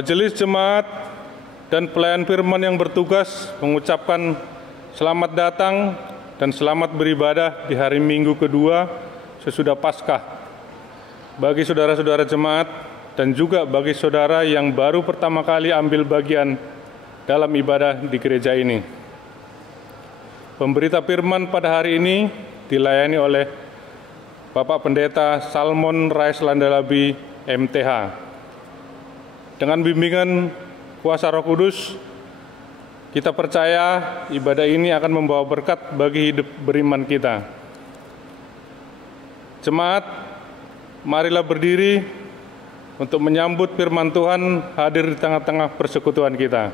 Majelis Jemaat dan pelayan firman yang bertugas mengucapkan selamat datang dan selamat beribadah di hari Minggu kedua sesudah Paskah. Bagi saudara-saudara jemaat dan juga bagi saudara yang baru pertama kali ambil bagian dalam ibadah di gereja ini. Pemberita firman pada hari ini dilayani oleh Bapak Pendeta Salmon Rais Landalabi, MTH. Dengan bimbingan kuasa Roh Kudus, kita percaya ibadah ini akan membawa berkat bagi hidup beriman kita. Jemaat, marilah berdiri untuk menyambut firman Tuhan hadir di tengah-tengah persekutuan kita.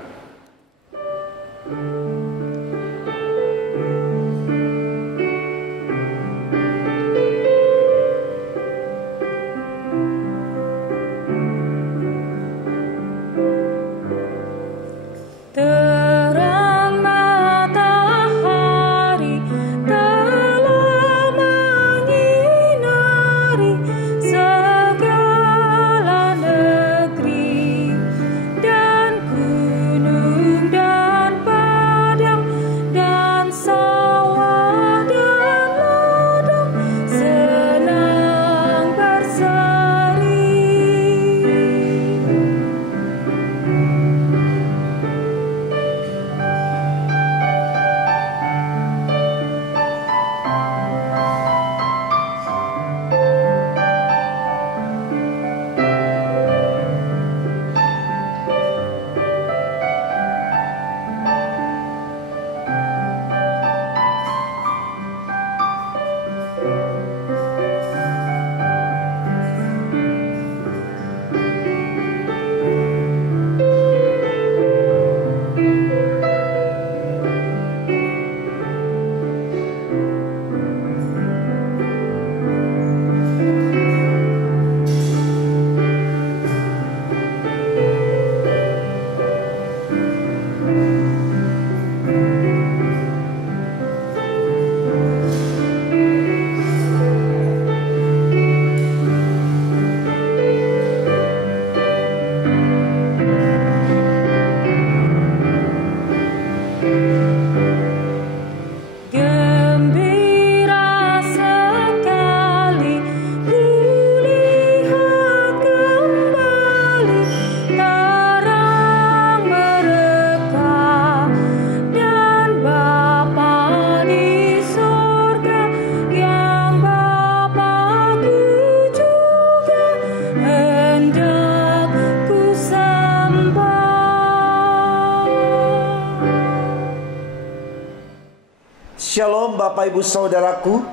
Shalom Bapak Ibu Saudaraku,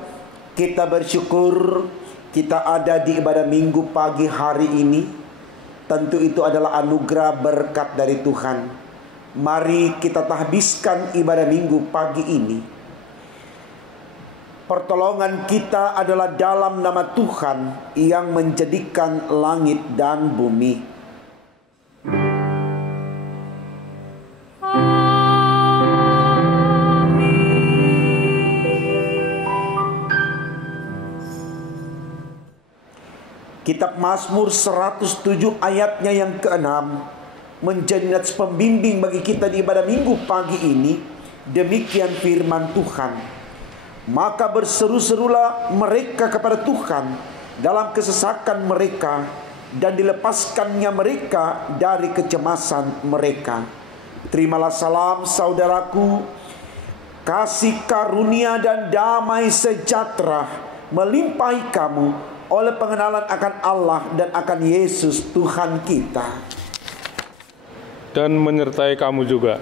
kita bersyukur kita ada di ibadah minggu pagi hari ini. Tentu itu adalah anugerah berkat dari Tuhan. Mari kita tahbiskan ibadah minggu pagi ini. Pertolongan kita adalah dalam nama Tuhan yang menjadikan langit dan bumi. Kitab Mazmur 107 ayatnya yang ke-6 menjadi nats pembimbing bagi kita di ibadah minggu pagi ini. Demikian firman Tuhan. Maka berseru-serulah mereka kepada Tuhan dalam kesesakan mereka, dan dilepaskannya mereka dari kecemasan mereka. Terimalah salam saudaraku. Kasih karunia dan damai sejahtera melimpahi kamu oleh pengenalan akan Allah dan akan Yesus Tuhan kita, dan menyertai kamu juga.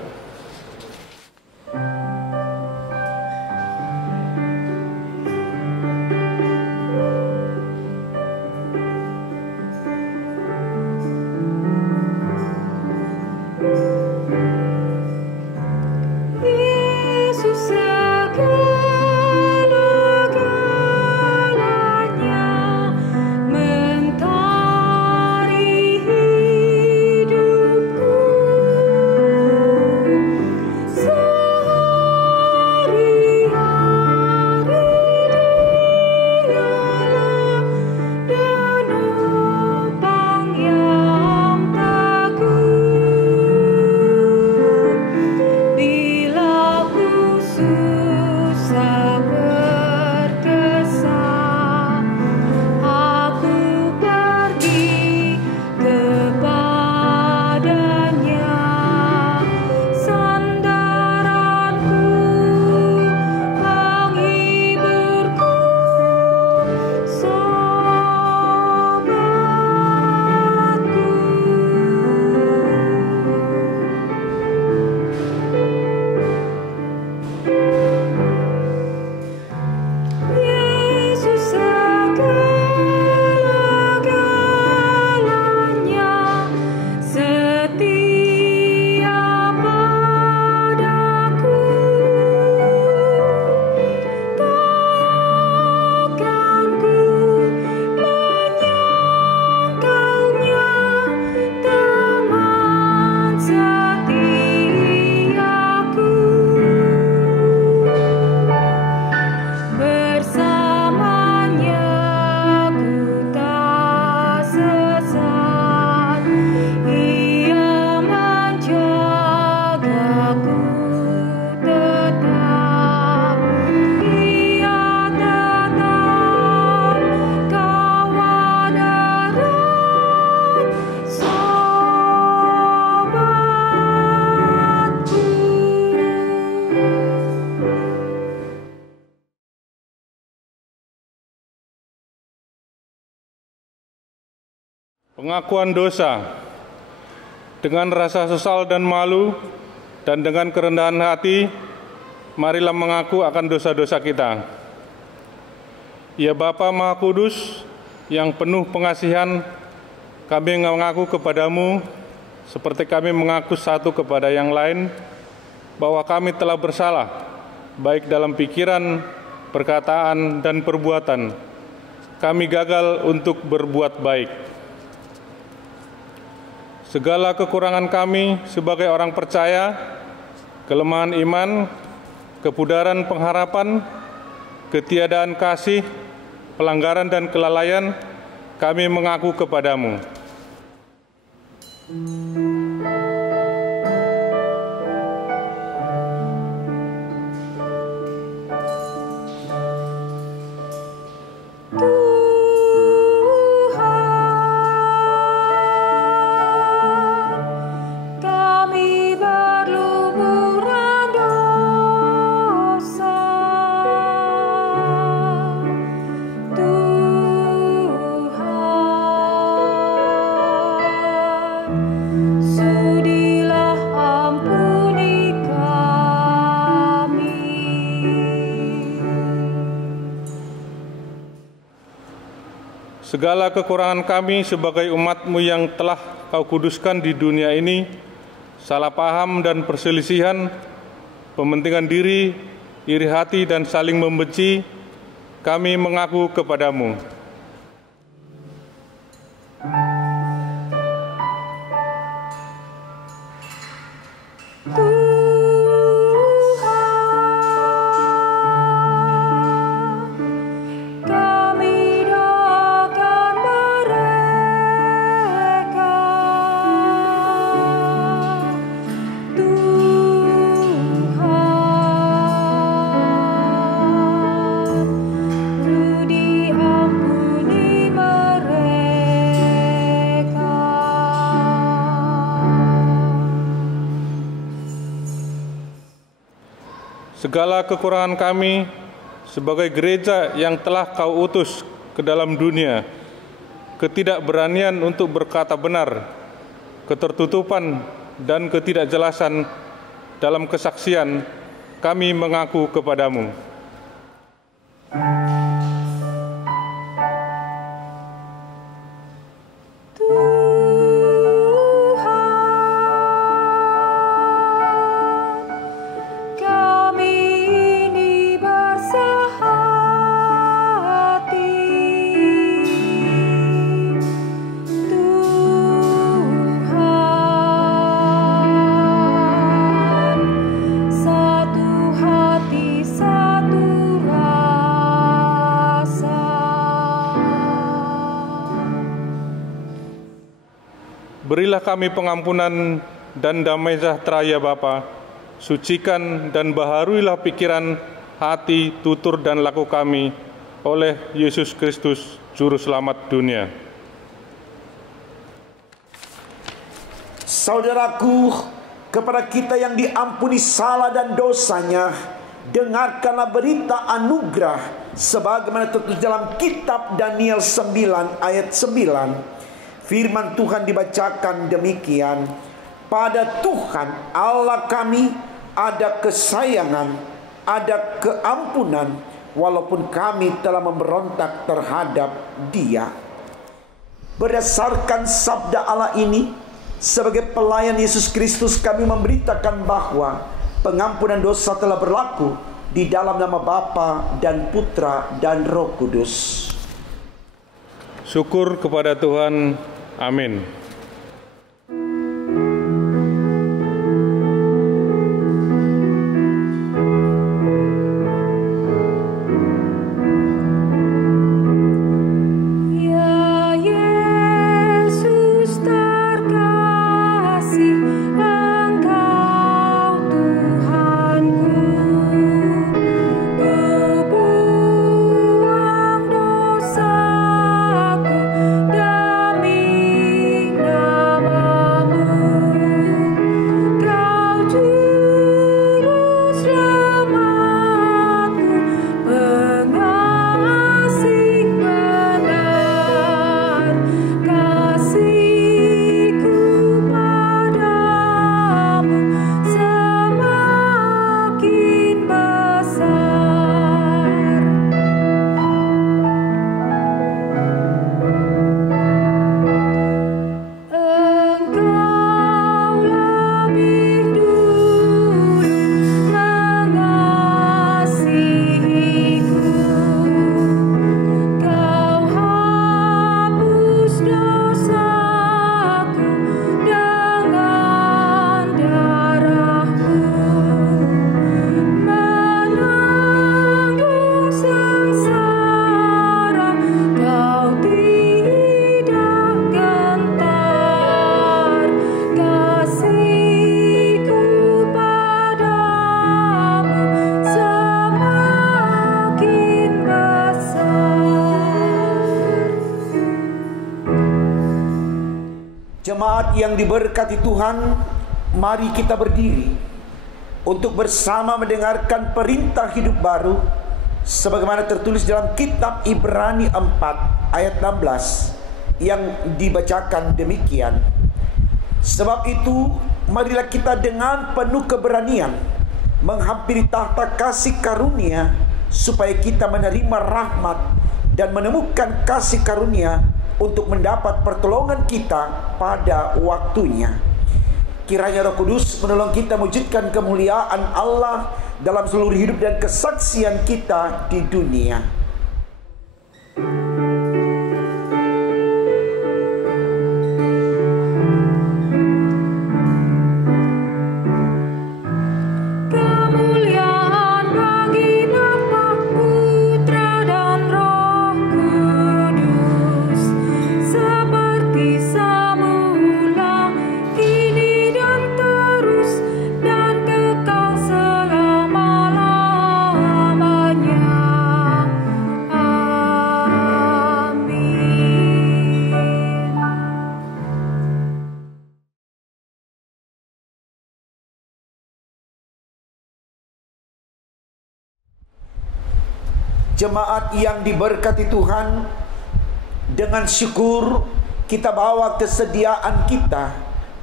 Mentari hidupku. pengakuan dosa, dengan rasa sesal dan malu, dan dengan kerendahan hati, marilah mengaku akan dosa-dosa kita. Ya Bapa Maha Kudus, yang penuh pengasihan, kami mengaku kepadamu, seperti kami mengaku satu kepada yang lain, bahwa kami telah bersalah, baik dalam pikiran, perkataan, dan perbuatan. Kami gagal untuk berbuat baik. Segala kekurangan kami sebagai orang percaya, kelemahan iman, kepudaran pengharapan, ketiadaan kasih, pelanggaran dan kelalaian, kami mengaku kepadamu. Segala kekurangan kami sebagai umat-Mu yang telah Kau kuduskan di dunia ini, salah paham dan perselisihan, pementingan diri, iri hati dan saling membenci, kami mengaku kepadamu. Segala kekurangan kami sebagai gereja yang telah Kau utus ke dalam dunia, ketidakberanian untuk berkata benar, ketertutupan dan ketidakjelasan dalam kesaksian, kami mengaku kepadamu. Berilah kami pengampunan dan damai sejahtera ya Bapa, sucikan dan baharuilah pikiran, hati, tutur dan laku kami oleh Yesus Kristus, Juru Selamat dunia. Saudaraku, kepada kita yang diampuni salah dan dosanya, dengarkanlah berita anugerah sebagaimana tertulis dalam kitab Daniel 9 ayat 9. Firman Tuhan dibacakan demikian, pada Tuhan Allah kami ada kesayangan, ada keampunan, walaupun kami telah memberontak terhadap Dia. Berdasarkan sabda Allah ini, sebagai pelayan Yesus Kristus kami memberitakan bahwa pengampunan dosa telah berlaku di dalam nama Bapa dan Putra dan Roh Kudus. Syukur kepada Tuhan. Amin. Demi Jemaat yang diberkati Tuhan, mari kita berdiri untuk bersama mendengarkan perintah hidup baru sebagaimana tertulis dalam kitab Ibrani 4 ayat 16 yang dibacakan demikian. Sebab itu, marilah kita dengan penuh keberanian menghampiri tahta kasih karunia supaya kita menerima rahmat dan menemukan kasih karunia untuk mendapat pertolongan kita pada waktunya. Kiranya Roh Kudus menolong kita mewujudkan kemuliaan Allah dalam seluruh hidup dan kesaksian kita di dunia. Jemaat yang diberkati Tuhan, dengan syukur kita bawa kesediaan kita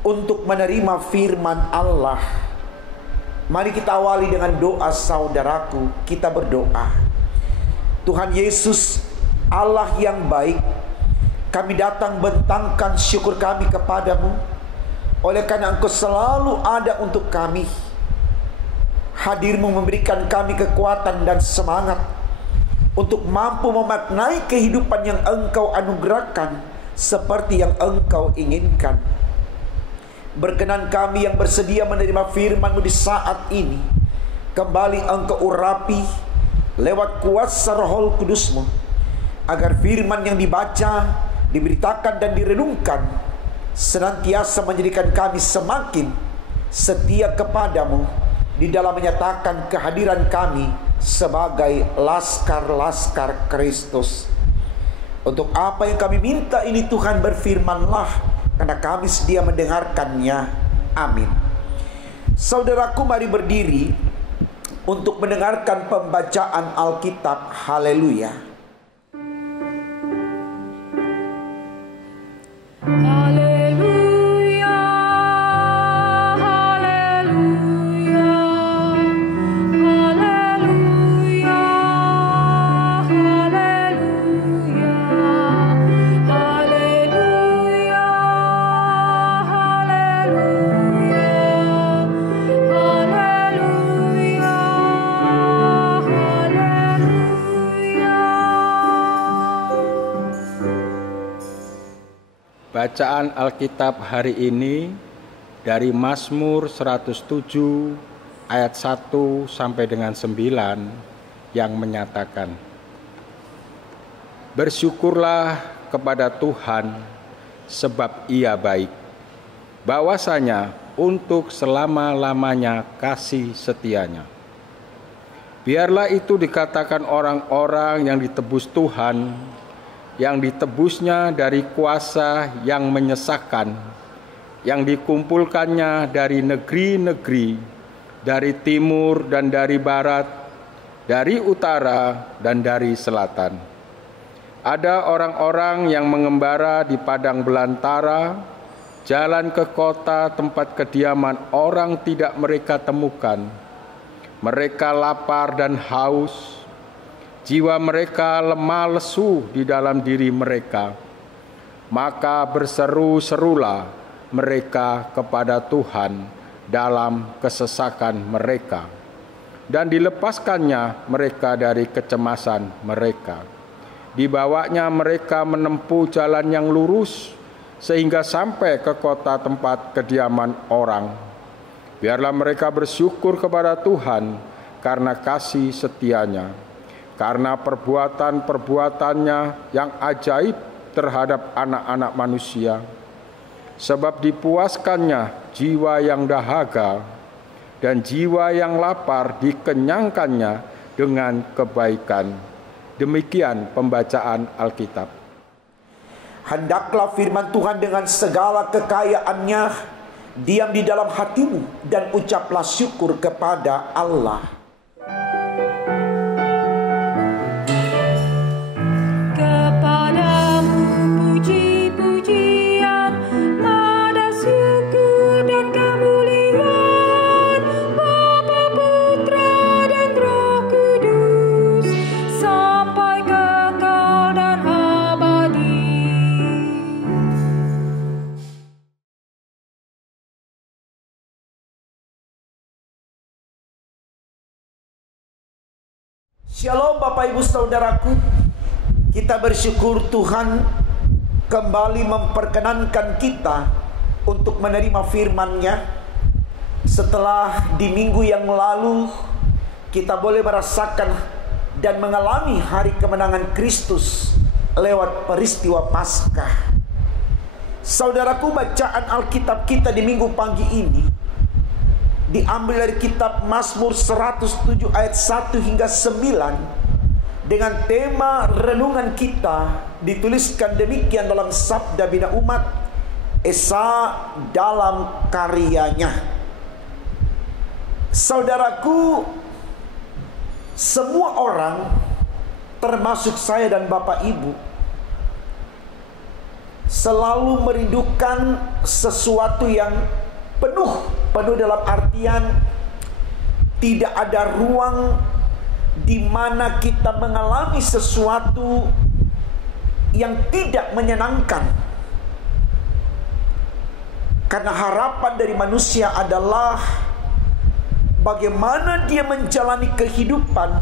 untuk menerima firman Allah. Mari kita awali dengan doa saudaraku. Kita berdoa. Tuhan Yesus, Allah yang baik, kami datang bentangkan syukur kami kepadamu oleh karena Engkau selalu ada untuk kami. Hadir-Mu memberikan kami kekuatan dan semangat untuk mampu memaknai kehidupan yang Engkau anugerahkan seperti yang Engkau inginkan. Berkenan kami yang bersedia menerima firman-Mu di saat ini, kembali Engkau urapi lewat kuasa Roh Kudus-Mu, agar firman yang dibaca, diberitakan dan direnungkan senantiasa menjadikan kami semakin setia kepadamu di dalam menyatakan kehadiran kami sebagai laskar-laskar Kristus. Untuk apa yang kami minta ini Tuhan, berfirmanlah, karena kami sedia mendengarkannya. Amin. Saudaraku, mari berdiri untuk mendengarkan pembacaan Alkitab. Haleluya. Bacaan Alkitab hari ini dari Mazmur 107 ayat 1 sampai dengan 9 yang menyatakan, bersyukurlah kepada Tuhan sebab Ia baik, bahwasanya untuk selama-lamanya kasih setianya. Biarlah itu dikatakan orang-orang yang ditebus Tuhan, yang ditebusnya dari kuasa yang menyesakan, yang dikumpulkannya dari negeri-negeri, dari timur dan dari barat, dari utara dan dari selatan. Ada orang-orang yang mengembara di padang belantara, jalan ke kota tempat kediaman orang tidak mereka temukan. Mereka lapar dan haus, jiwa mereka lemah lesu di dalam diri mereka. Maka berseru-serulah mereka kepada Tuhan dalam kesesakan mereka, dan dilepaskannya mereka dari kecemasan mereka. Dibawanya mereka menempuh jalan yang lurus, sehingga sampai ke kota tempat kediaman orang. Biarlah mereka bersyukur kepada Tuhan karena kasih setianya, karena perbuatan-perbuatannya yang ajaib terhadap anak-anak manusia. Sebab dipuaskannya jiwa yang dahaga, dan jiwa yang lapar dikenyangkannya dengan kebaikan. Demikian pembacaan Alkitab. Hendaklah firman Tuhan dengan segala kekayaannya diam di dalam hatimu, dan ucaplah syukur kepada Allah. Shalom Bapak Ibu Saudaraku, kita bersyukur Tuhan kembali memperkenankan kita untuk menerima firman-Nya. Setelah di minggu yang lalu kita boleh merasakan dan mengalami hari kemenangan Kristus lewat peristiwa Paskah. Saudaraku, bacaan Alkitab kita di minggu pagi ini diambil dari kitab Mazmur 107 ayat 1 hingga 9 dengan tema renungan kita dituliskan demikian dalam Sabda Bina Umat, Esa dalam karyanya. Saudaraku, semua orang termasuk saya dan Bapak Ibu selalu merindukan sesuatu yang penuh dalam artian tidak ada ruang di mana kita mengalami sesuatu yang tidak menyenangkan. Karena harapan dari manusia adalah bagaimana dia menjalani kehidupan,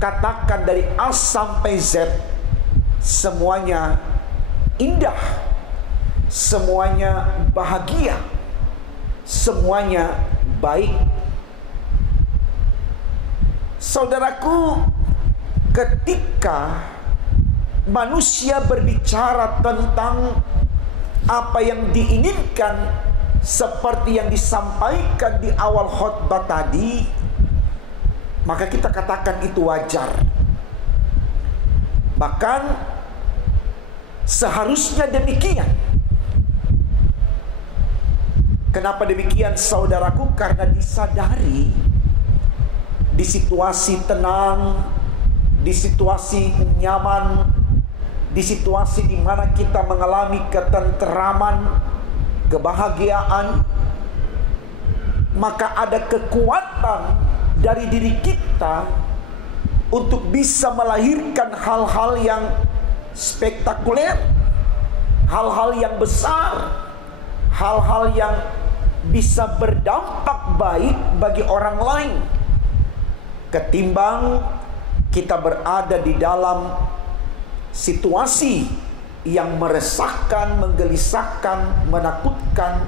katakan dari A sampai Z, semuanya indah, semuanya bahagia, semuanya baik. Saudaraku, ketika manusia berbicara tentang apa yang diinginkan seperti yang disampaikan di awal khotbah tadi, maka kita katakan itu wajar. Bahkan seharusnya demikian. Kenapa demikian, saudaraku? Karena disadari di situasi tenang, di situasi nyaman, di situasi di mana kita mengalami ketenteraman, kebahagiaan, maka ada kekuatan dari diri kita untuk bisa melahirkan hal-hal yang spektakuler, hal-hal yang besar, hal-hal yang bisa berdampak baik bagi orang lain, ketimbang kita berada di dalam situasi yang meresahkan, menggelisahkan, menakutkan,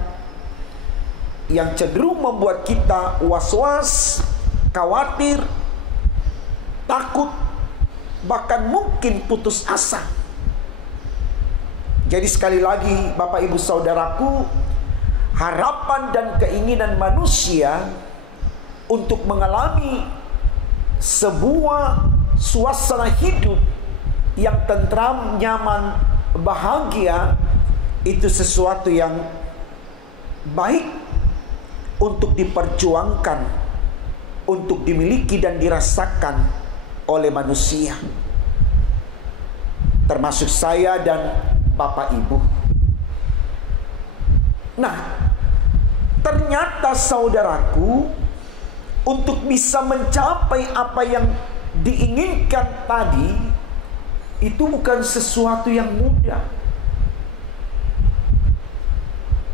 yang cenderung membuat kita was-was, khawatir, takut, bahkan mungkin putus asa. Jadi sekali lagi Bapak Ibu Saudaraku, harapan dan keinginan manusia untuk mengalami sebuah suasana hidup yang tentram, nyaman, bahagia, itu sesuatu yang baik untuk diperjuangkan, untuk dimiliki dan dirasakan oleh manusia, termasuk saya dan Bapak Ibu. Nah, ternyata saudaraku, untuk bisa mencapai apa yang diinginkan tadi, itu bukan sesuatu yang mudah.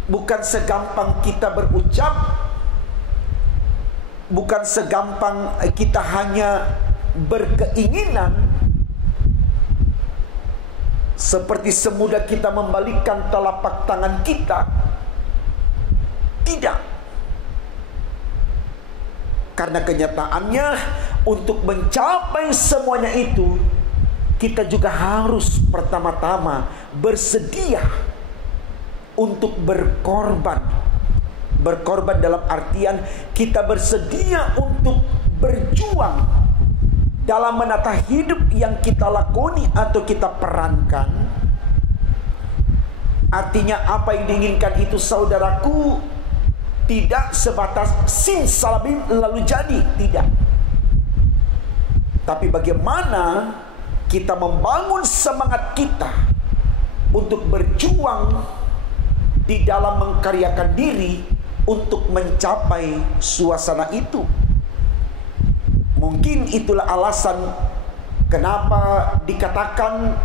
Bukan segampang kita berucap, bukan segampang kita hanya berkeinginan, seperti semudah kita membalikkan telapak tangan kita. Tidak. Karena kenyataannya, untuk mencapai semuanya itu, kita juga harus pertama-tama bersedia untuk berkorban. Berkorban dalam artian kita bersedia untuk berjuang dalam menata hidup yang kita lakoni atau kita perankan, Artinya apa yang diinginkan itu, saudaraku, tidak sebatas simsalabim lalu jadi, tidak. Tapi bagaimana kita membangun semangat kita untuk berjuang di dalam mengkaryakan diri untuk mencapai suasana itu. Mungkin itulah alasan kenapa dikatakan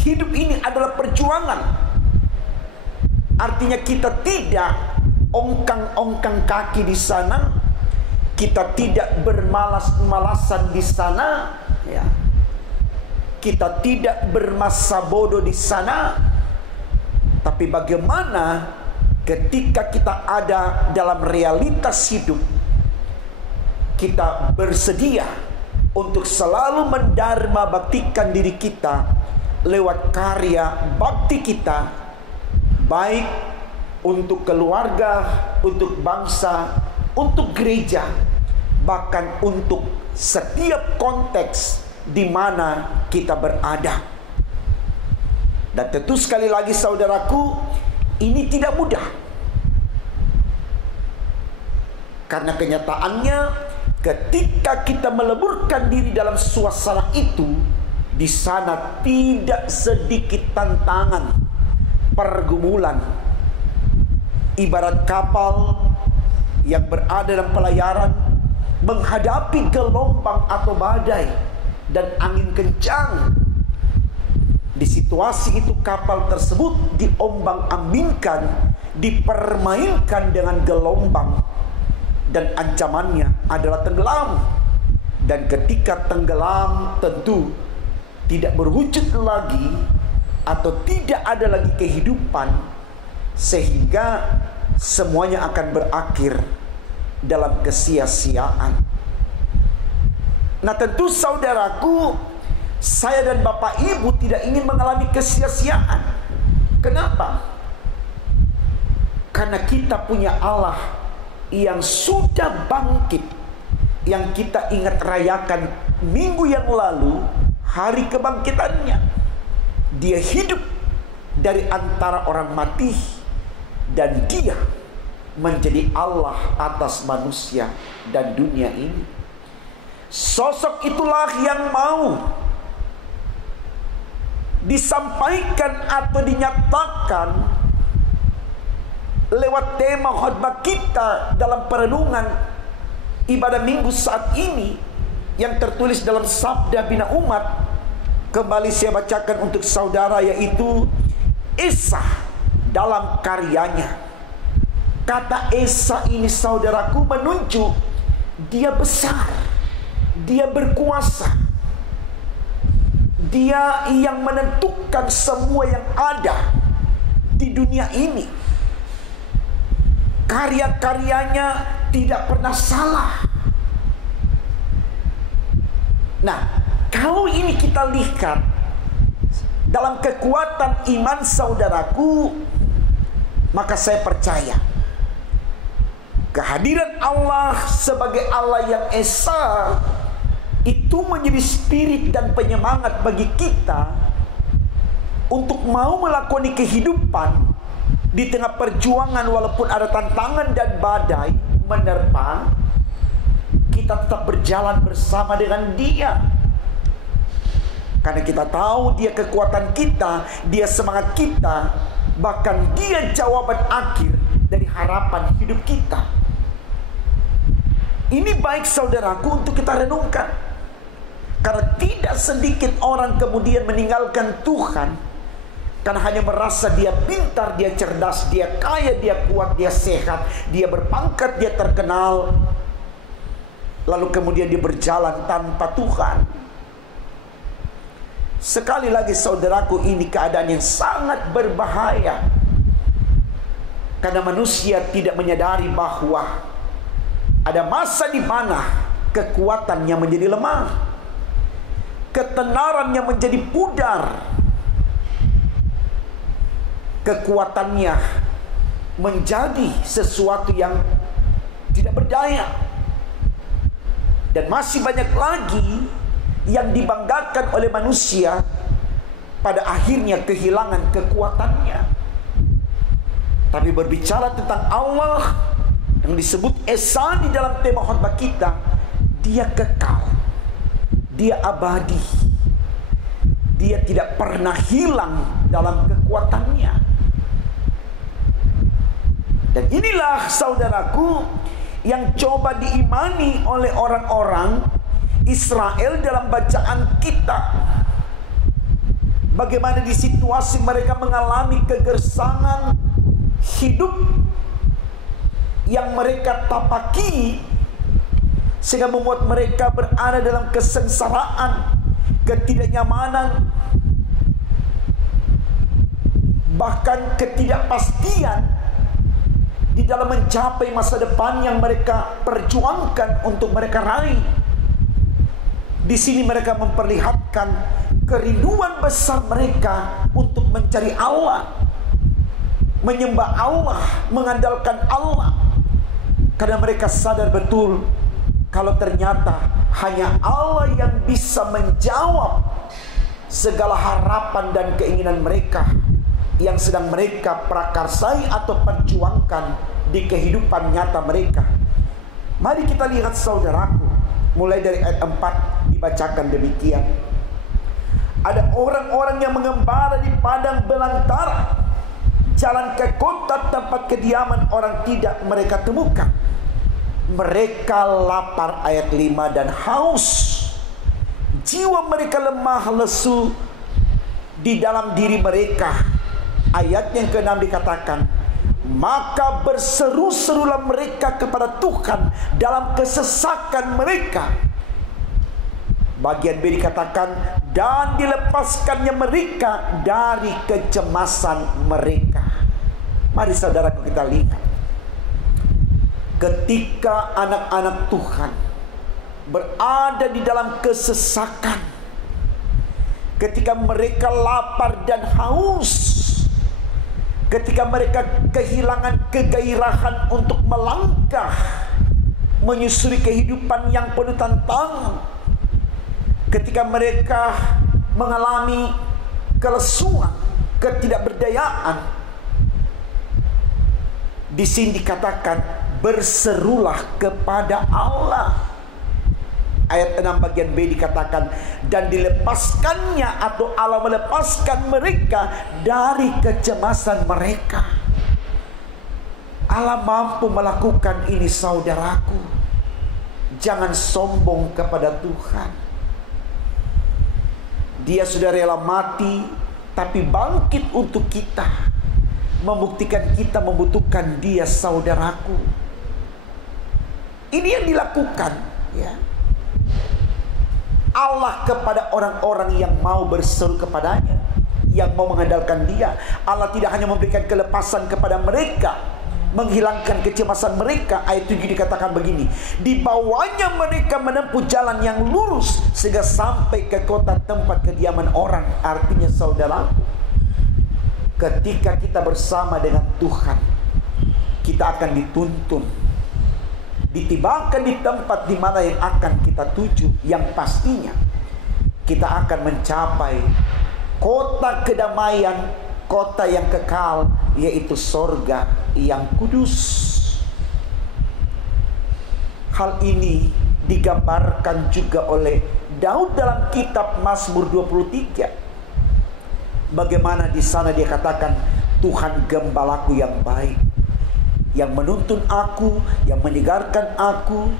hidup ini adalah perjuangan. Artinya kita tidak ongkang-ongkang kaki di sana, kita tidak bermalas-malasan di sana, ya. Kita tidak bermasa bodoh di sana. Tapi bagaimana ketika kita ada dalam realitas hidup, kita bersedia untuk selalu mendharma baktikan diri kita lewat karya bakti kita, baik untuk keluarga, untuk bangsa, untuk gereja, bahkan untuk setiap konteks di mana kita berada. Dan tentu sekali lagi saudaraku, ini tidak mudah. Karena kenyataannya ketika kita meleburkan diri dalam suasana itu, di sana tidak sedikit tantangan, pergumulan. Ibarat kapal yang berada dalam pelayaran menghadapi gelombang atau badai dan angin kencang. Di situasi itu kapal tersebut diombang-ambingkan, dipermainkan dengan gelombang, dan ancamannya adalah tenggelam. Dan ketika tenggelam tentu tidak berwujud lagi atau tidak ada lagi kehidupan, sehingga semuanya akan berakhir dalam kesia-siaan. Nah tentu saudaraku, saya dan Bapak Ibu tidak ingin mengalami kesia-siaan. Kenapa? Karena kita punya Allah yang sudah bangkit, yang kita ingat rayakan minggu yang lalu, hari kebangkitannya. Dia hidup dari antara orang mati, dan dia menjadi Allah atas manusia dan dunia ini. Sosok itulah yang mau disampaikan atau dinyatakan lewat tema khotbah kita dalam perenungan ibadah minggu saat ini, yang tertulis dalam Sabda Bina Umat. Kembali saya bacakan untuk saudara, yaitu Esa dalam karyanya. Kata Esa ini saudaraku menunjuk dia besar, dia berkuasa, dia yang menentukan semua yang ada di dunia ini. Karya-karyanya tidak pernah salah. Nah, kalau ini kita lihat dalam kekuatan iman saudaraku, maka saya percaya kehadiran Allah sebagai Allah yang Esa itu menjadi spirit dan penyemangat bagi kita untuk mau melakoni kehidupan di tengah perjuangan. Walaupun ada tantangan dan badai menerpa, kita tetap berjalan bersama dengan Dia. Karena kita tahu Dia kekuatan kita, Dia semangat kita, bahkan Dia jawaban akhir dari harapan hidup kita. Ini baik saudaraku untuk kita renungkan. Karena tidak sedikit orang kemudian meninggalkan Tuhan karena hanya merasa dia pintar, dia cerdas, dia kaya, dia kuat, dia sehat, dia berpangkat, dia terkenal. Lalu kemudian dia berjalan tanpa Tuhan. Sekali lagi saudaraku, ini keadaan yang sangat berbahaya. Karena manusia tidak menyadari bahwa ada masa di mana kekuatannya menjadi lemah, ketenarannya menjadi pudar, kekuatannya menjadi sesuatu yang tidak berdaya. Dan masih banyak lagi yang dibanggakan oleh manusia, pada akhirnya kehilangan kekuatannya. Tapi berbicara tentang Allah yang disebut Esa di dalam tema khotbah kita, Dia kekal, Dia abadi, Dia tidak pernah hilang dalam kekuatannya. Dan inilah saudaraku yang coba diimani oleh orang-orang Israel dalam bacaan kita. Bagaimana di situasi mereka mengalami kegersangan hidup yang mereka tapaki, sehingga membuat mereka berada dalam kesengsaraan, ketidaknyamanan, bahkan ketidakpastian di dalam mencapai masa depan yang mereka perjuangkan untuk mereka raih. Di sini mereka memperlihatkan kerinduan besar mereka untuk mencari Allah, menyembah Allah, mengandalkan Allah. Karena mereka sadar betul kalau ternyata hanya Allah yang bisa menjawab segala harapan dan keinginan mereka yang sedang mereka prakarsai atau perjuangkan di kehidupan nyata mereka. Mari kita lihat saudaraku, mulai dari ayat 4 dibacakan demikian. Ada orang-orang yang mengembara di padang belantara, jalan ke kota tempat kediaman orang tidak mereka temukan. Mereka lapar, ayat 5, dan haus. Jiwa mereka lemah lesu di dalam diri mereka. Ayat yang ke-6 dikatakan, maka berseru-serulah mereka kepada Tuhan dalam kesesakan mereka. Bagian B dikatakan, dan dilepaskannya mereka dari kecemasan mereka. Mari saudaraku kita lihat, ketika anak-anak Tuhan berada di dalam kesesakan, ketika mereka lapar dan haus, ketika mereka kehilangan kegairahan untuk melangkah menyusuri kehidupan yang penuh tantangan, ketika mereka mengalami kelesuan, ketidakberdayaan, di sini dikatakan berserulah kepada Allah. Ayat 6 bagian B dikatakan, dan dilepaskannya atau Allah melepaskan mereka dari kecemasan mereka. Allah mampu melakukan ini saudaraku. Jangan sombong kepada Tuhan. Dia sudah rela mati, tapi bangkit untuk kita, membuktikan kita membutuhkan Dia saudaraku. Ini yang dilakukan, ya, Allah kepada orang-orang yang mau berseru kepadanya, yang mau mengandalkan Dia. Allah tidak hanya memberikan kelepasan kepada mereka, menghilangkan kecemasan mereka. Ayat 7 dikatakan begini, di bawahnya mereka menempuh jalan yang lurus sehingga sampai ke kota tempat kediaman orang. Artinya saudara, ketika kita bersama dengan Tuhan, kita akan dituntun, ditimbangkan di tempat di mana yang akan kita tuju, yang pastinya kita akan mencapai kota kedamaian, kota yang kekal, yaitu sorga yang kudus. Hal ini digambarkan juga oleh Daud dalam kitab Mazmur 23. Bagaimana di sana dia katakan, Tuhan gembalaku yang baik, yang menuntun aku, yang menyegarkan aku,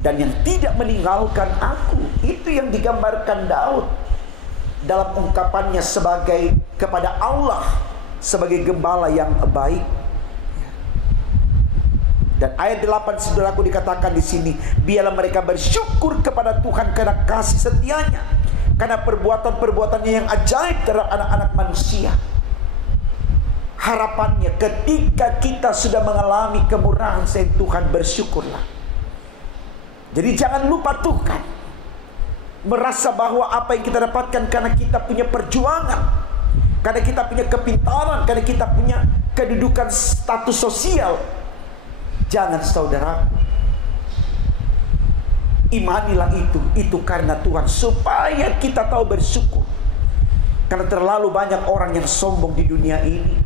dan yang tidak meninggalkan aku. Itu yang digambarkan Daud dalam ungkapannya sebagai kepada Allah sebagai gembala yang baik. Dan ayat 8 saudaraku dikatakan di sini, biarlah mereka bersyukur kepada Tuhan karena kasih setianya, karena perbuatan-perbuatannya yang ajaib terhadap anak-anak manusia. Harapannya ketika kita sudah mengalami kemurahan sayang Tuhan, bersyukurlah. Jadi jangan lupa Tuhan. Merasa bahwa apa yang kita dapatkan karena kita punya perjuangan, karena kita punya kepintaran, karena kita punya kedudukan status sosial. Jangan saudara, imanilah itu karena Tuhan, supaya kita tahu bersyukur. Karena terlalu banyak orang yang sombong di dunia ini.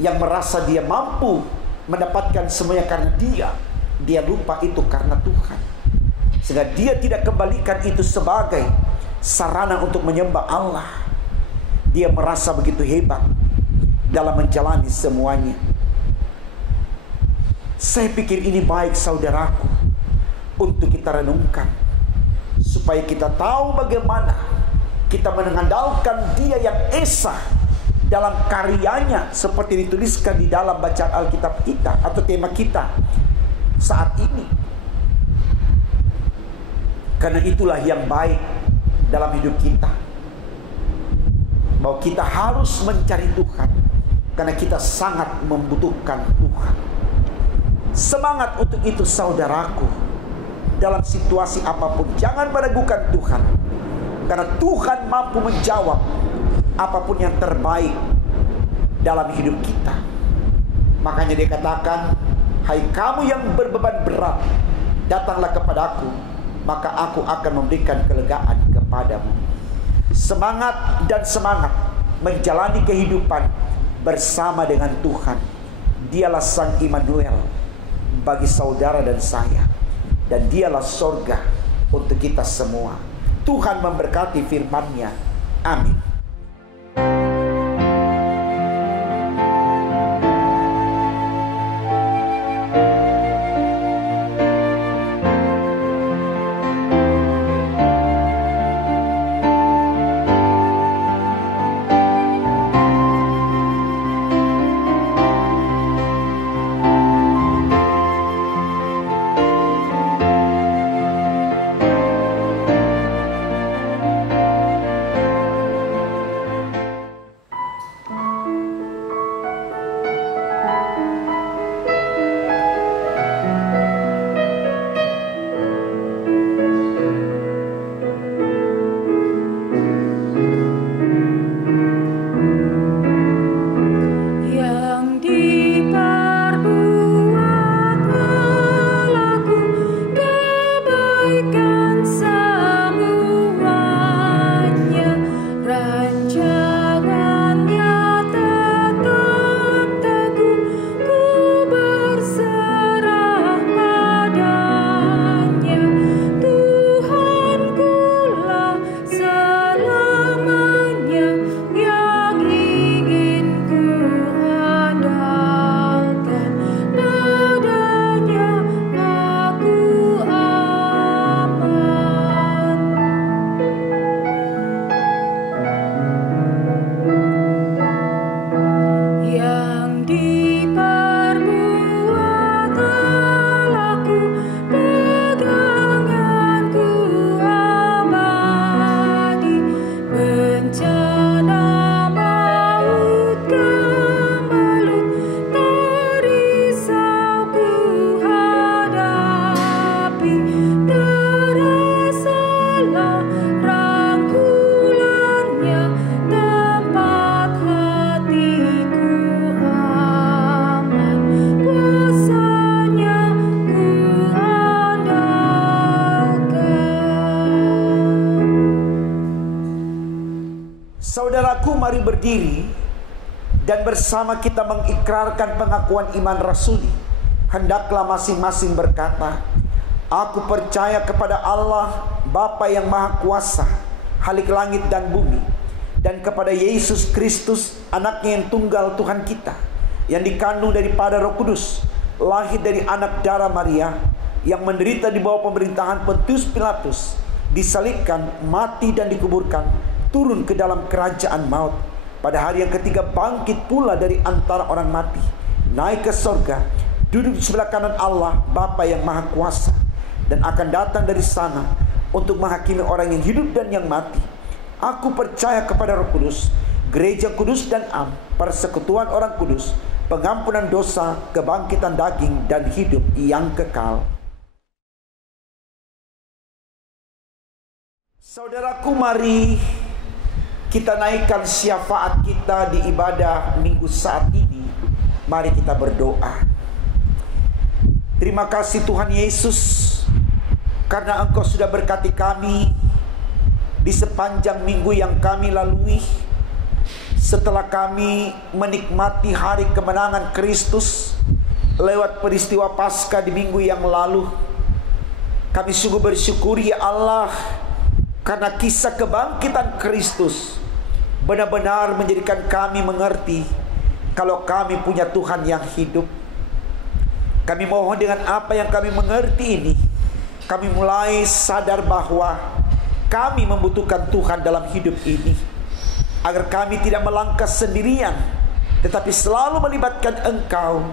yang merasa dia mampu mendapatkan semuanya karena dia lupa itu karena Tuhan. Sehingga dia tidak kembalikan itu sebagai sarana untuk menyembah Allah. Dia merasa begitu hebat dalam menjalani semuanya. Saya pikir ini baik saudaraku untuk kita renungkan, supaya kita tahu bagaimana kita mengandalkan Dia yang esa dalam karyanya, seperti dituliskan di dalam bacaan Alkitab kita atau tema kita saat ini. Karena itulah yang baik dalam hidup kita, bahwa kita harus mencari Tuhan, karena kita sangat membutuhkan Tuhan. Semangat untuk itu saudaraku, dalam situasi apapun jangan meragukan Tuhan, karena Tuhan mampu menjawab apapun yang terbaik dalam hidup kita. Makanya dia katakan, hai kamu yang berbeban berat, datanglah kepadaku, maka aku akan memberikan kelegaan kepadamu. Semangat dan semangat menjalani kehidupan bersama dengan Tuhan. Dialah Sang Immanuel bagi saudara dan saya, dan dialah sorga untuk kita semua. Tuhan memberkati firman-Nya. Amin. Saudaraku, mari berdiri dan bersama kita mengikrarkan pengakuan iman rasuli. Hendaklah masing-masing berkata, aku percaya kepada Allah, Bapa yang Maha Kuasa, Khalik langit dan bumi, dan kepada Yesus Kristus, anaknya yang tunggal Tuhan kita, yang dikandung daripada Roh Kudus, lahir dari anak darah Maria, yang menderita di bawah pemerintahan Pontius Pilatus, disalibkan, mati dan dikuburkan, turun ke dalam kerajaan maut, pada hari yang ketiga bangkit pula dari antara orang mati, naik ke sorga, duduk di sebelah kanan Allah Bapa yang Maha Kuasa, dan akan datang dari sana untuk menghakimi orang yang hidup dan yang mati. Aku percaya kepada Roh Kudus, gereja kudus dan am, persekutuan orang kudus, pengampunan dosa, kebangkitan daging, dan hidup yang kekal. Saudaraku, mari kita naikkan syafaat kita di ibadah minggu saat ini. Mari kita berdoa. Terima kasih Tuhan Yesus, karena Engkau sudah berkati kami di sepanjang minggu yang kami lalui. setelah kami menikmati hari kemenangan Kristus lewat peristiwa Paskah di minggu yang lalu, kami sungguh bersyukur ya Allah, karena kisah kebangkitan Kristus benar-benar menjadikan kami mengerti kalau kami punya Tuhan yang hidup. Kami mohon dengan apa yang kami mengerti ini, kami mulai sadar bahwa kami membutuhkan Tuhan dalam hidup ini, agar kami tidak melangkah sendirian, tetapi selalu melibatkan Engkau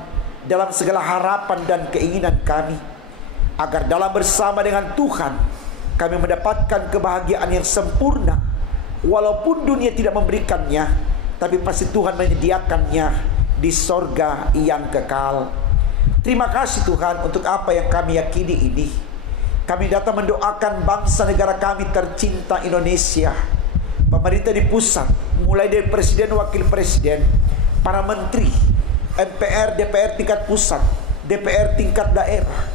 dalam segala harapan dan keinginan kami, agar dalam bersama dengan Tuhan kami mendapatkan kebahagiaan yang sempurna. Walaupun dunia tidak memberikannya, tapi pasti Tuhan menyediakannya di sorga yang kekal. Terima kasih Tuhan untuk apa yang kami yakini ini. Kami datang mendoakan bangsa negara kami tercinta Indonesia, pemerintah di pusat, mulai dari presiden, wakil presiden, para menteri, MPR, DPR tingkat pusat, DPR tingkat daerah,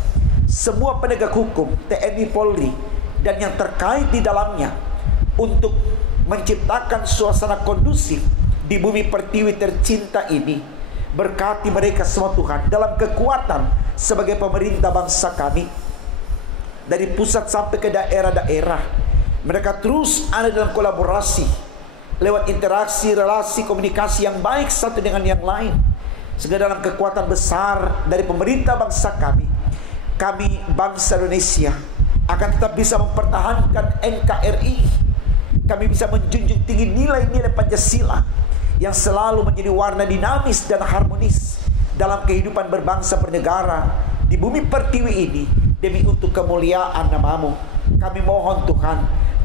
semua penegak hukum, TNI, Polri, dan yang terkait di dalamnya, untuk menciptakan suasana kondusif di bumi pertiwi tercinta ini. Berkati mereka semua Tuhan dalam kekuatan sebagai pemerintah bangsa kami, dari pusat sampai ke daerah-daerah. Mereka terus ada dalam kolaborasi lewat interaksi, relasi, komunikasi yang baik satu dengan yang lain, sehingga dalam kekuatan besar dari pemerintah bangsa kami, bangsa Indonesia akan tetap bisa mempertahankan NKRI. Kami bisa menjunjung tinggi nilai-nilai Pancasila yang selalu menjadi warna dinamis dan harmonis dalam kehidupan berbangsa bernegara di bumi pertiwi ini, demi untuk kemuliaan nama-Mu. Kami mohon Tuhan,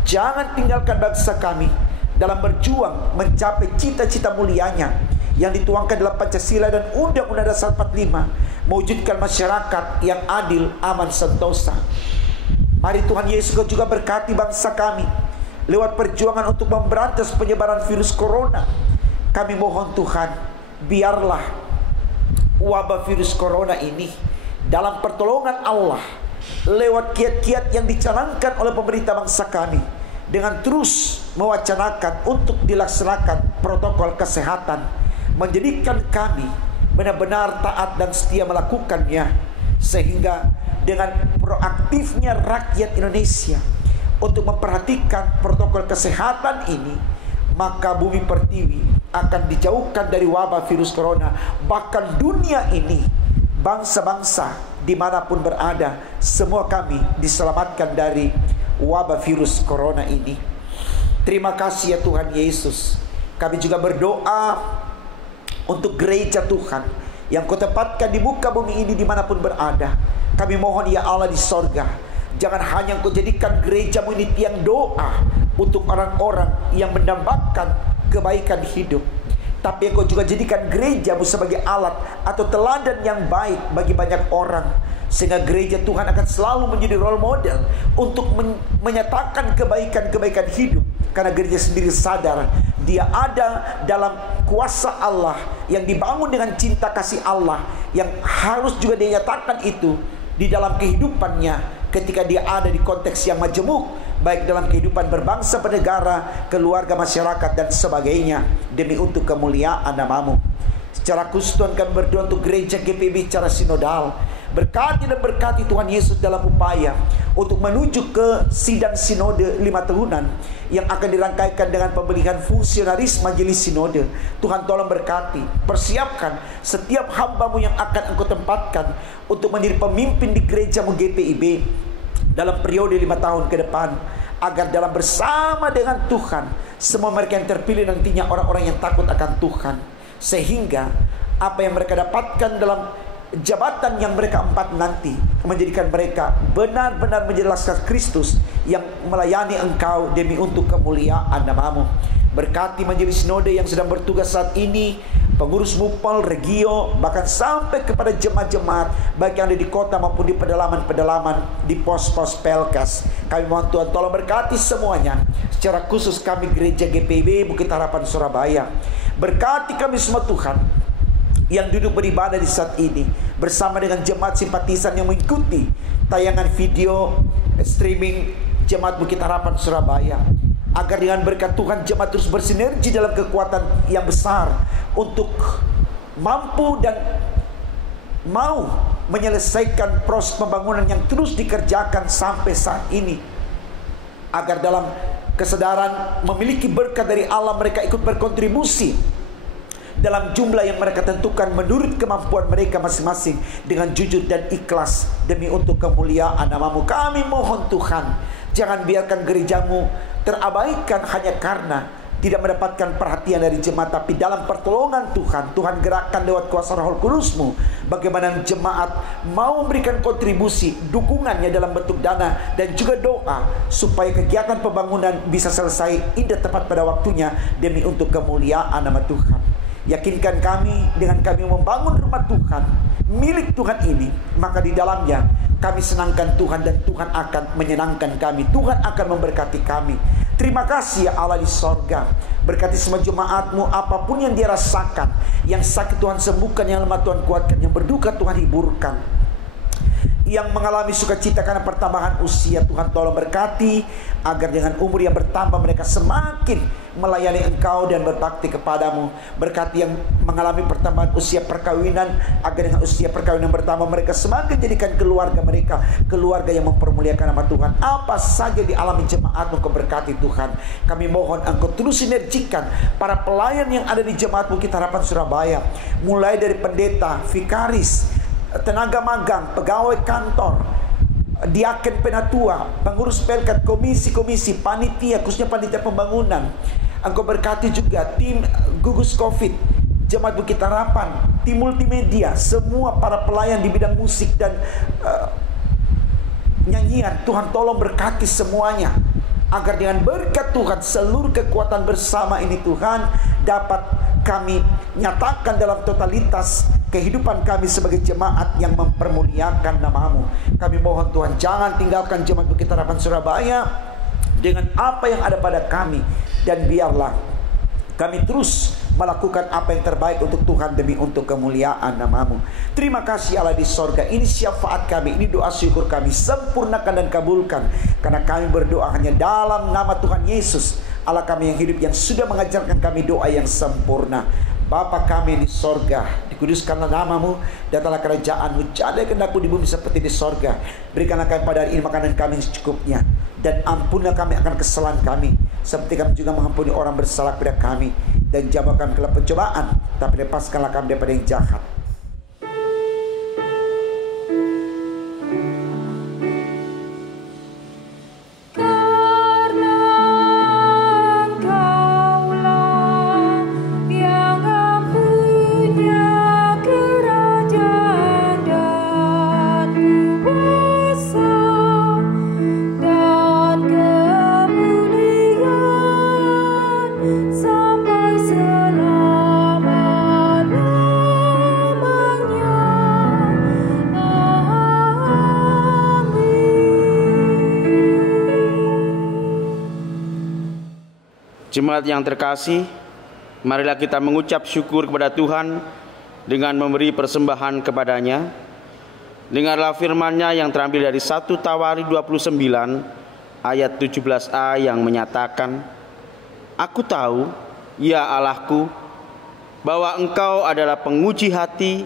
jangan tinggalkan bangsa kami dalam berjuang mencapai cita-cita mulianya yang dituangkan dalam Pancasila dan Undang-Undang Dasar 45, mewujudkan masyarakat yang adil, aman, sentosa. Mari Tuhan Yesus juga berkati bangsa kami lewat perjuangan untuk memberantas penyebaran virus corona. Kami mohon Tuhan, biarlah wabah virus corona ini dalam pertolongan Allah, lewat kiat-kiat yang dicanangkan oleh pemerintah bangsa kami, dengan terus mewacanakan untuk dilaksanakan protokol kesehatan, menjadikan kami benar-benar taat dan setia melakukannya, sehingga dengan proaktifnya rakyat Indonesia untuk memperhatikan protokol kesehatan ini, maka bumi pertiwi akan dijauhkan dari wabah virus corona. Bahkan dunia ini, bangsa-bangsa dimanapun berada, semua kami diselamatkan dari wabah virus corona ini. Terima kasih ya Tuhan Yesus. Kami juga berdoa untuk gereja Tuhan yang Kau tempatkan di muka bumi ini dimanapun berada. Kami mohon ya Allah di sorga, jangan hanya Kau jadikan gereja-Mu ini tiang doa untuk orang-orang yang mendambakan kebaikan hidup, tapi Kau juga jadikan gereja-Mu sebagai alat atau teladan yang baik bagi banyak orang, sehingga gereja Tuhan akan selalu menjadi role model untuk menyatakan kebaikan-kebaikan hidup. Karena gereja sendiri sadar dia ada dalam kuasa Allah, yang dibangun dengan cinta kasih Allah, yang harus juga dia nyatakan itu di dalam kehidupannya ketika dia ada di konteks yang majemuk, baik dalam kehidupan berbangsa, bernegara, keluarga, masyarakat, dan sebagainya, demi untuk kemuliaan nama-Mu. Secara khusus Tuhan, kami berdoa untuk gereja GPIB secara sinodal. Berkati dan berkati Tuhan Yesus dalam upaya untuk menuju ke sidang sinode 5 tahunan yang akan dirangkaikan dengan pemilihan fungsionaris majelis sinode. Tuhan tolong berkati, persiapkan setiap hamba-Mu yang akan Engkau tempatkan untuk menjadi pemimpin di gereja-Mu GPIB dalam periode 5 tahun ke depan, agar dalam bersama dengan Tuhan, semua mereka yang terpilih nantinya orang-orang yang takut akan Tuhan, sehingga apa yang mereka dapatkan dalam jabatan yang mereka empat nanti menjadikan mereka benar-benar menjadi laskar Kristus yang melayani Engkau demi untuk kemuliaan nama-Mu. Berkati majelis sinode yang sedang bertugas saat ini, pengurus MUPAL, regio, bahkan sampai kepada jemaat-jemaat baik yang ada di kota maupun di pedalaman-pedalaman, di pos-pos Pelkas. Kami mohon Tuhan tolong berkati semuanya. Secara khusus kami gereja GPIB Bukit Harapan Surabaya, berkati kami semua Tuhan yang duduk beribadah di saat ini bersama dengan jemaat simpatisan yang mengikuti tayangan video streaming Jemaat Bukit Harapan Surabaya. agar dengan berkat Tuhan jemaat terus bersinergi dalam kekuatan yang besar untuk mampu dan mau menyelesaikan proses pembangunan yang terus dikerjakan sampai saat ini, agar dalam kesadaran memiliki berkat dari Allah mereka ikut berkontribusi dalam jumlah yang mereka tentukan menurut kemampuan mereka masing-masing dengan jujur dan ikhlas demi untuk kemuliaan nama-Mu. Kami mohon Tuhan, jangan biarkan gerejamu terabaikan hanya karena tidak mendapatkan perhatian dari jemaat, tapi dalam pertolongan Tuhan, Tuhan gerakkan lewat kuasa Roh Kudus-Mu bagaimana jemaat mau memberikan kontribusi dukungannya dalam bentuk dana dan juga doa supaya kegiatan pembangunan bisa selesai indah tepat pada waktunya demi untuk kemuliaan nama Tuhan. Yakinkan kami dengan kami membangun rumah Tuhan milik Tuhan ini, maka di dalamnya kami senangkan Tuhan dan Tuhan akan menyenangkan kami. Tuhan akan memberkati kami. Terima kasih ya Allah di sorga. Berkati semua jemaat-Mu apapun yang dia rasakan. Yang sakit Tuhan sembuhkan, yang lemah Tuhan kuatkan, yang berduka Tuhan hiburkan, yang mengalami sukacita karena pertambahan usia, Tuhan tolong berkati agar dengan umur yang bertambah mereka semakin melayani Engkau dan berbakti kepadamu. Berkati yang mengalami pertambahan usia perkawinan, agar dengan usia perkawinan bertambah mereka semakin jadikan keluarga mereka keluarga yang mempermuliakan nama Tuhan. Apa saja dialami jemaat-Mu Kau berkati Tuhan. Kami mohon Engkau terus sinergikan para pelayan yang ada di Jemaat Bukit Harapan Surabaya, mulai dari pendeta, vikaris, tenaga magang, pegawai kantor, diaken penatua, pengurus pelkat, komisi-komisi, panitia, khususnya panitia pembangunan. Engkau berkati juga tim gugus COVID, Jemaat Bukit Harapan, tim multimedia, semua para pelayan di bidang musik dan nyanyian. Tuhan tolong berkati semuanya, agar dengan berkat Tuhan seluruh kekuatan bersama ini Tuhan dapat kami nyatakan dalam totalitas kehidupan kami sebagai jemaat yang mempermuliakan nama-Mu. Kami mohon Tuhan, jangan tinggalkan Jemaat Bukit Harapan Surabaya dengan apa yang ada pada kami, dan biarlah kami terus melakukan apa yang terbaik untuk Tuhan demi untuk kemuliaan nama-Mu. Terima kasih Allah di sorga. Ini syafaat kami, ini doa syukur kami, sempurnakan dan kabulkan, karena kami berdoa hanya dalam nama Tuhan Yesus, Allah kami yang hidup, yang sudah mengajarkan kami doa yang sempurna. Bapa kami di sorga, dikuduskanlah nama-Mu, datanglah kerajaan-Mu, jadilah kehendak-Mu di bumi seperti di sorga. Berikanlah kami pada hari ini makanan kami secukupnya, dan ampunilah kami akan kesalahan kami, seperti kami juga mengampuni orang bersalah kepada kami. Dan jangan kami ke dalam pencobaan, tapi lepaskanlah kami daripada yang jahat. Jemaat yang terkasih, marilah kita mengucap syukur kepada Tuhan dengan memberi persembahan kepadanya. Dengarlah firman-Nya yang terambil dari 1 Tawari 29 ayat 17a yang menyatakan, Aku tahu, ya Allahku, bahwa Engkau adalah penguji hati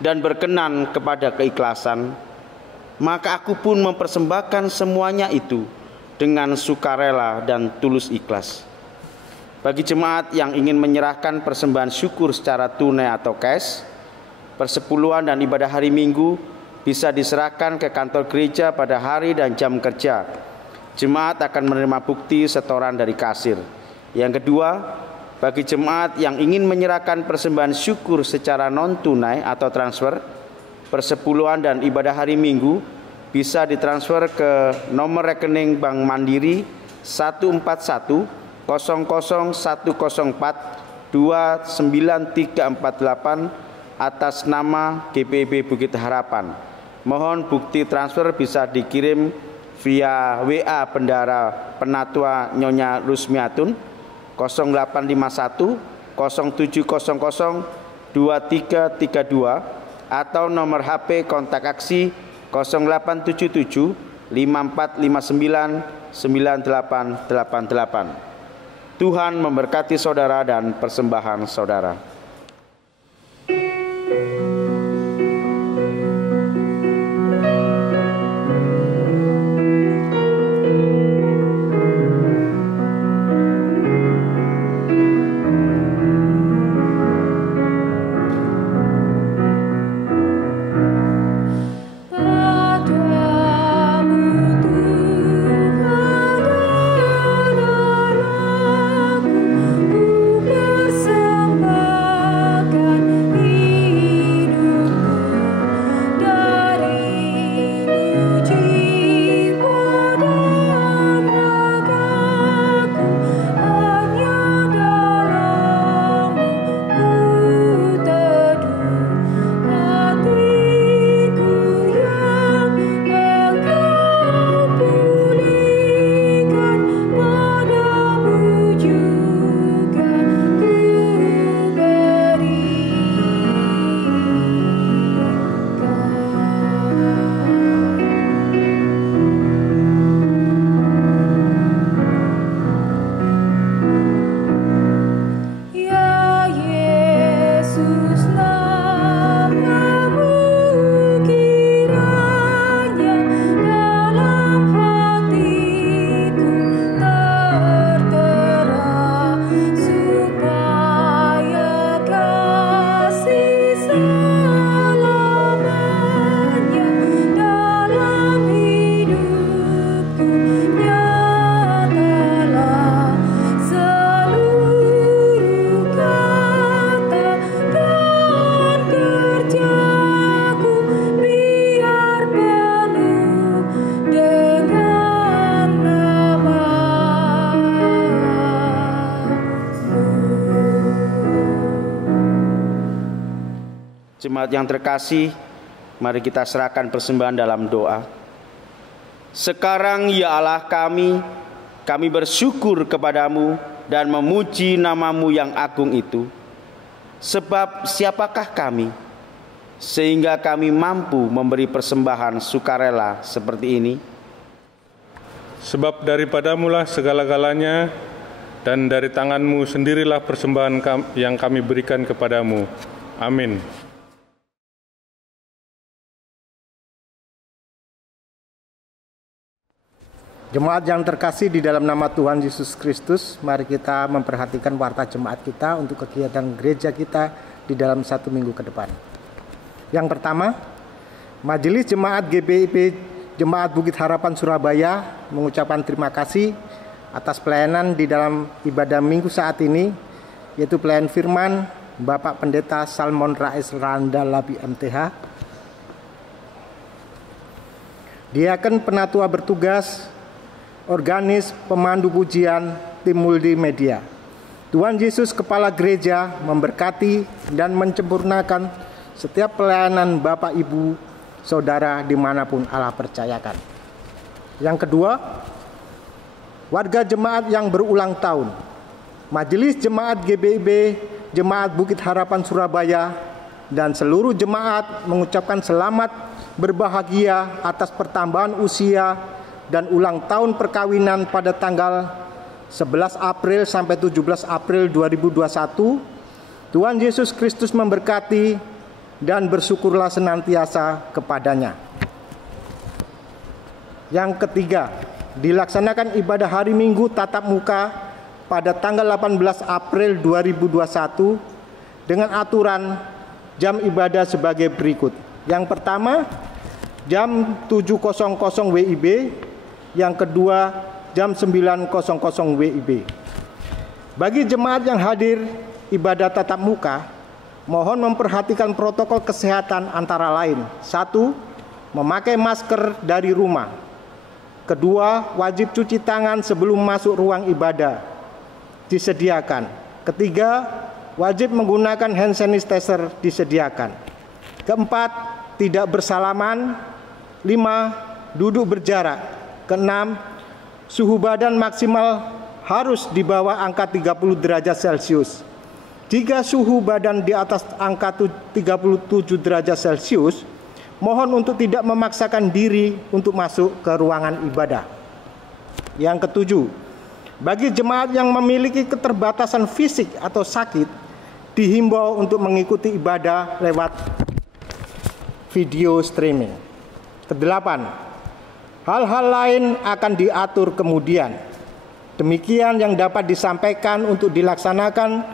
dan berkenan kepada keikhlasan. Maka aku pun mempersembahkan semuanya itu dengan sukarela dan tulus ikhlas. Bagi jemaat yang ingin menyerahkan persembahan syukur secara tunai atau cash, persepuluhan dan ibadah hari Minggu bisa diserahkan ke kantor gereja pada hari dan jam kerja. Jemaat akan menerima bukti setoran dari kasir. Yang kedua, bagi jemaat yang ingin menyerahkan persembahan syukur secara non-tunai atau transfer, persepuluhan dan ibadah hari Minggu bisa ditransfer ke nomor rekening Bank Mandiri 141 0010429348 atas nama GPIB Bukit Harapan. Mohon bukti transfer bisa dikirim via WA Bendara Penatua Nyonya Rusmiatun 0851 0700 2332 atau nomor HP kontak aksi 0877 5459 9888. Tuhan memberkati saudara dan persembahan saudara. Jemaat yang terkasih, mari kita serahkan persembahan dalam doa. Sekarang ya Allah kami bersyukur kepadamu dan memuji namamu yang agung itu. Sebab siapakah kami, sehingga kami mampu memberi persembahan sukarela seperti ini? Sebab daripadamulah segala-galanya, dan dari tanganmu sendirilah persembahan yang kami berikan kepadamu. Amin. Jemaat yang terkasih di dalam nama Tuhan Yesus Kristus, mari kita memperhatikan warta jemaat kita untuk kegiatan gereja kita di dalam 1 minggu ke depan. Yang pertama, Majelis Jemaat GBIP Jemaat Bukit Harapan Surabaya mengucapkan terima kasih atas pelayanan di dalam ibadah minggu saat ini, yaitu pelayan firman Bapak Pendeta Salmon Rais Randa Labi MTH, Diaken Penatua bertugas, organis, pemandu pujian, tim multimedia. Tuhan Yesus Kepala Gereja memberkati dan menyempurnakan setiap pelayanan Bapak Ibu Saudara dimanapun Allah percayakan. Yang kedua, warga jemaat yang berulang tahun. Majelis Jemaat GBIB Jemaat Bukit Harapan Surabaya dan seluruh jemaat mengucapkan selamat berbahagia atas pertambahan usia dan ulang tahun perkawinan pada tanggal 11 April sampai 17 April 2021. Tuhan Yesus Kristus memberkati dan bersyukurlah senantiasa kepadanya. Yang ketiga, dilaksanakan ibadah hari Minggu tatap muka pada tanggal 18 April 2021 dengan aturan jam ibadah sebagai berikut. Yang pertama, jam 7.00 WIB. Yang kedua, jam 9.00 WIB. Bagi jemaat yang hadir ibadah tatap muka, mohon memperhatikan protokol kesehatan antara lain. 1. Memakai masker dari rumah. Kedua, wajib cuci tangan sebelum masuk ruang ibadah. Disediakan. Ketiga, wajib menggunakan hand sanitizer disediakan. Keempat, tidak bersalaman. 5. Duduk berjarak. Keenam, suhu badan maksimal harus di bawah angka 30 derajat Celcius. Jika suhu badan di atas angka 37 derajat Celcius, mohon untuk tidak memaksakan diri untuk masuk ke ruangan ibadah. Yang ketujuh, bagi jemaat yang memiliki keterbatasan fisik atau sakit, dihimbau untuk mengikuti ibadah lewat video streaming. Kedelapan, hal-hal lain akan diatur kemudian. Demikian yang dapat disampaikan untuk dilaksanakan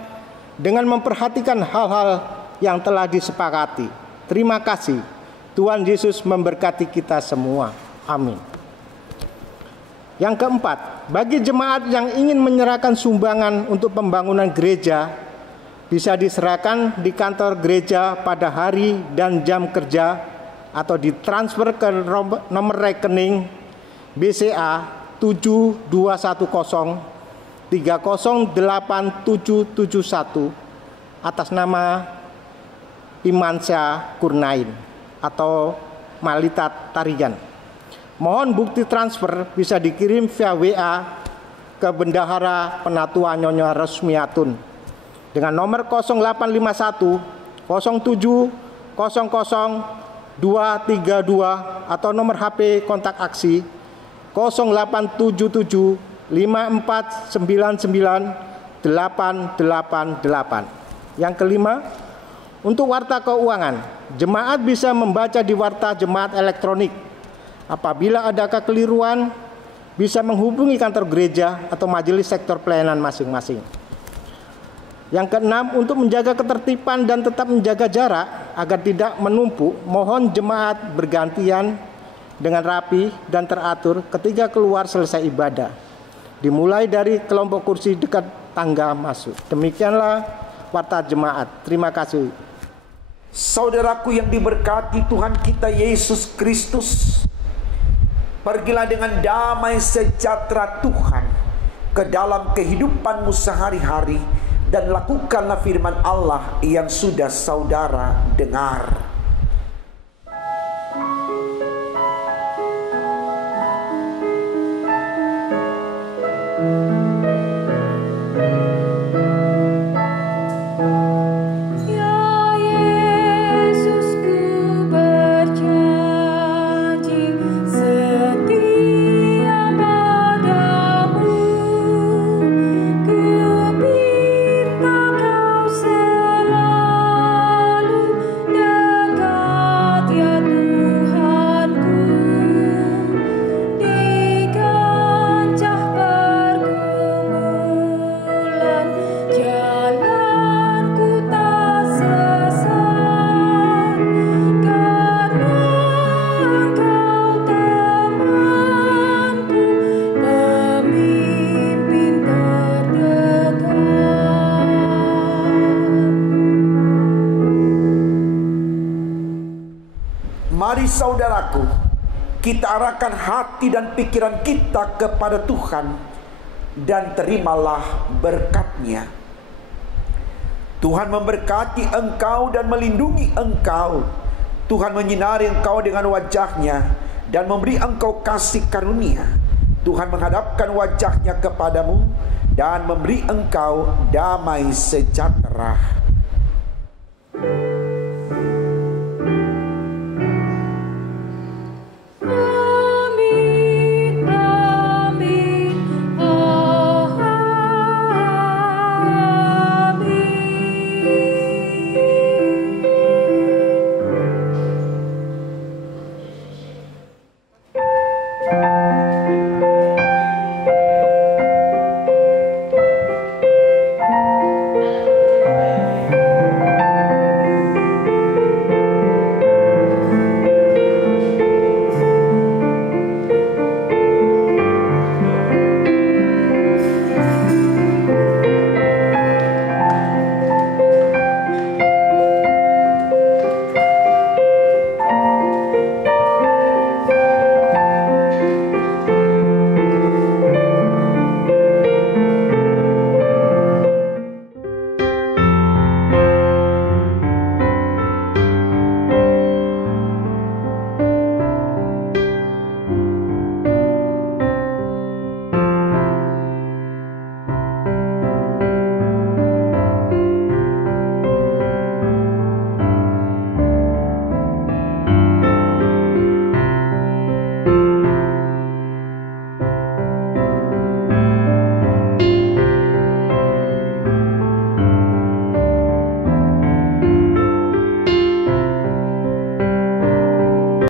dengan memperhatikan hal-hal yang telah disepakati. Terima kasih. Tuhan Yesus memberkati kita semua. Amin. Yang keempat, bagi jemaat yang ingin menyerahkan sumbangan untuk pembangunan gereja, bisa diserahkan di kantor gereja pada hari dan jam kerja atau ditransfer ke nomor rekening BCA 7210 308771 atas nama Imansyah Kurnain atau Malita Tarigan. Mohon bukti transfer bisa dikirim via WA ke Bendahara Penatua Nyonya Resmiatun dengan nomor 0851 07 00 232 atau nomor HP kontak aksi 0877 5499 888. Yang kelima, untuk warta keuangan, jemaat bisa membaca di warta jemaat elektronik. Apabila ada kekeliruan, bisa menghubungi kantor gereja atau majelis sektor pelayanan masing-masing. Yang keenam, untuk menjaga ketertiban dan tetap menjaga jarak agar tidak menumpuk, mohon jemaat bergantian dengan rapi dan teratur ketika keluar selesai ibadah, dimulai dari kelompok kursi dekat tangga masuk. Demikianlah warta jemaat. Terima kasih. Saudaraku yang diberkati Tuhan kita Yesus Kristus, pergilah dengan damai sejahtera Tuhan ke dalam kehidupanmu sehari-hari, dan lakukanlah firman Allah yang sudah saudara dengar. Mari saudaraku, kita arahkan hati dan pikiran kita kepada Tuhan dan terimalah berkat-Nya. Tuhan memberkati engkau dan melindungi engkau. Tuhan menyinari engkau dengan wajah-Nya dan memberi engkau kasih karunia. Tuhan menghadapkan wajah-Nya kepadamu dan memberi engkau damai sejahtera.